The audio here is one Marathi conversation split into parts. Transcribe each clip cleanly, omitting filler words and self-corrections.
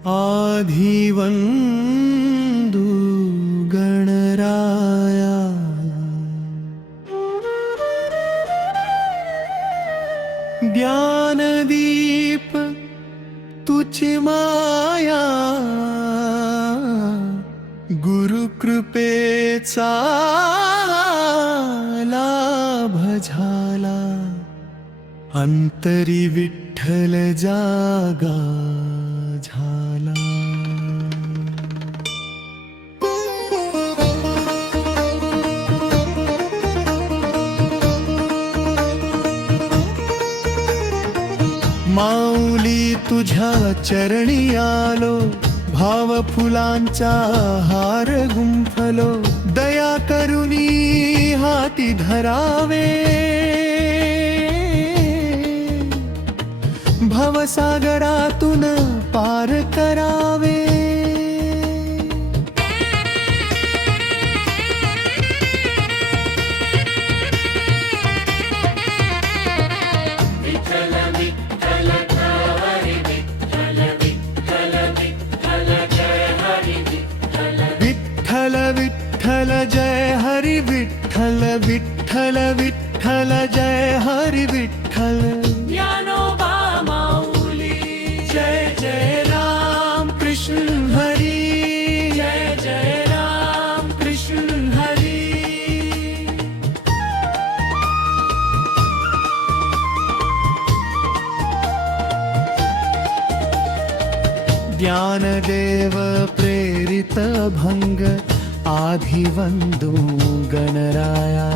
आधिवंदू गणराया ज्ञानदीप तुझी माया गुरुकृपेचा लाभ झाला अंतरी विठ्ठल जागा झाला। माऊली तुझ्या चरणी आलो भाव फुलांचा हार गुंफलो दया करुणी हाती धरावे भवसागरातून पार करावे। विठ्ठल विठ्ठल जय हरी विठ्ठल विठ्ठल विठ्ठल जय हरी विठ्ठल। ज्ञानोबा माऊली जय जय राम कृष्ण हरी जय जय राम कृष्ण हरी। ज्ञानदेव प्रेरित भंग आधिवंदू गणराया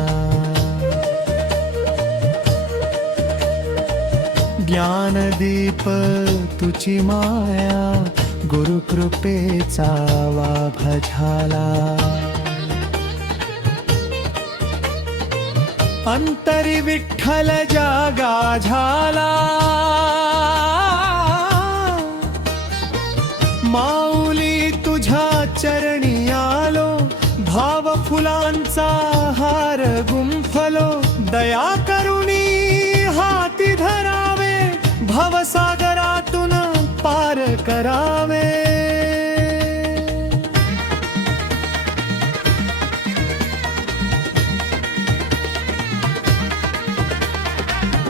ज्ञानदीप तुझी माया गुरुकृपेचा लाभ झाला अंतरी विठ्ठल जागा झाला। माऊली तुझ्या चरणी आलो भाव फुलांचा हार गुंफलो दया करुणी हाती धरावे भवसागरातून पार करावे।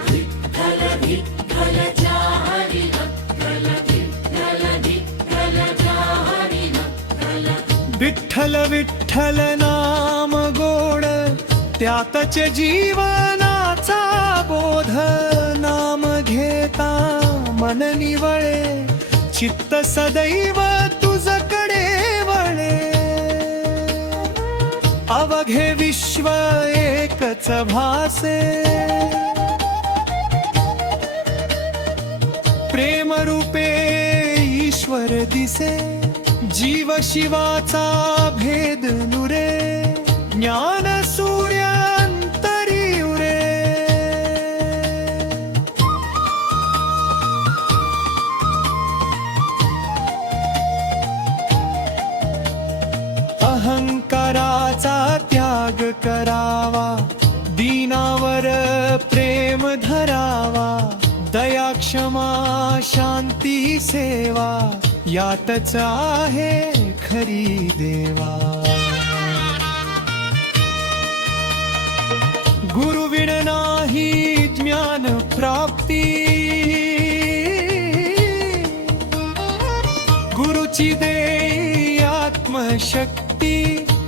विठ्ठल विठ्ठल च्या हरी विठ्ठल विठ्ठल विठ्ठल च्या हरी विठ्ठल विठ्ठल नाम गोड त्यातचे जीवनाचा बोध नाम घेता मन निवळे चित्त सदैव तुझकडे वळे अवघे विश्व एकच भासे प्रेम रूपे ईश्वर दिसे जीव शिवाचा भेद नुरे ज्ञान सूर्यांतरी उरे। अहंकाराचा त्याग करावा दीनावर प्रेम धरावा दया क्षमा शांती सेवा यातच आहे खरी देवा। गुरुविण नाही ज्ञान प्राप्ती गुरुची देई आत्मशक्ती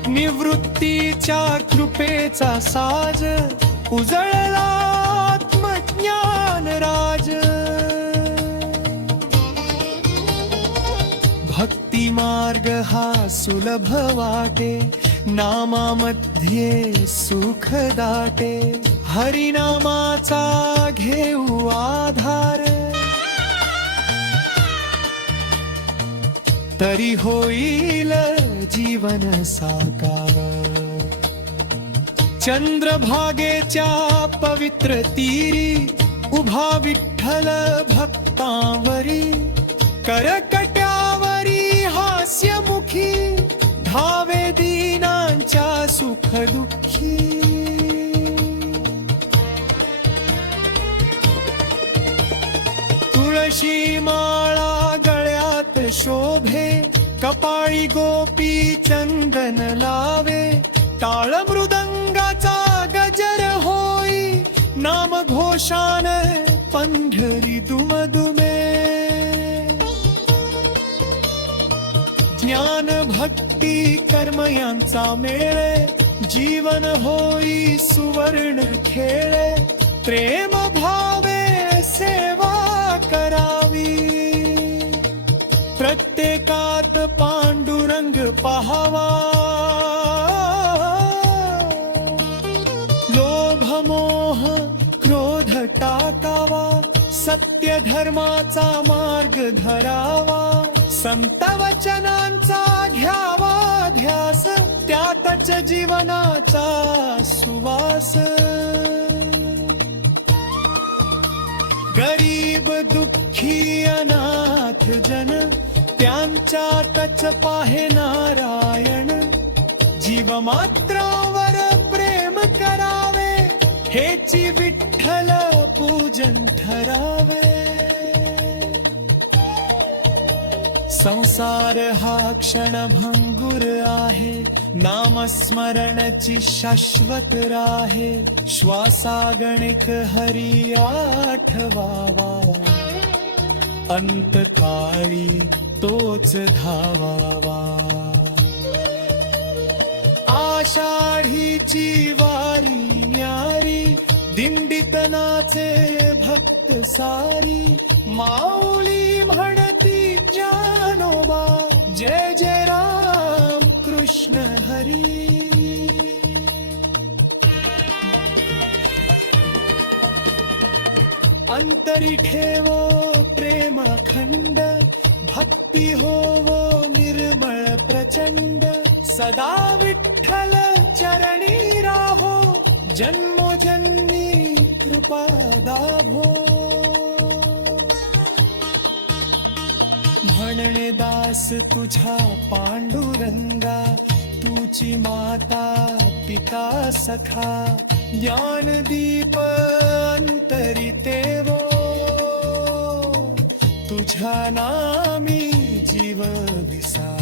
निवृत्तीच्या कृपेचा साज उजळला आत्मज्ञान राज। भक्ती मार्ग हा सुलभ वाटे नामामध्ये सुख दाटे हरिनामाचा घेऊ आधार तरी होईल जीवन साकार। चंद्रभागेच्या पवित्र तीरी उभा विठ्ठल भक्तांवरी करकट्यावरी हास्यमुखी धावे दीनांच्या सुख दुःखी। तुळशी माळा गळ्यात शोभे कपाळी गोपी चंदन लावे टाळ मृदंगाचा गजर होई नाम घोषान पंढरी दुमदुमे ज्ञान भक्ती कर्म यांचा मेळे जीवन होई सुवर्ण खेळे प्रेम भावे सेवा करावी प्रत्येकात पांडुरंग पहावा लोभ मोह क्रोध टाकावा सत्य धर्माचा मार्ग धरावा संत वचनांचा घ्यावा ध्यास त्यातच जीवनाचा सुवास गरीब दुःखी अनाथ जन त्यांच्यातच पाहे नारायण जीव मात्रावर प्रेम करावे हेची विठ्ठल पूजन ठरावे संसार हा क्षणभंगुर आहे नामस्मरणची शाश्वत राहे श्वासागणिक हरी आठवावा अंतकाळी तोच धावावा आषाढीची वारी न्यारी दिंडीत नाचे भक्त सारी माऊली म्हणती ज्ञानोबा जय जय राम कृष्ण हरी अंतरी ठेवो प्रेम अखंड भक्ती होवो निर्मळ प्रचंड सदा विठ्ठल चरणी राहो जन्मोजन्मी कृपा दाभो म्हणणे दास तुझ्या पांडुरंगा तुझी माता पिता सखा ज्ञानदीप अंतरी तेवो तुझ्या नामी जीव विसा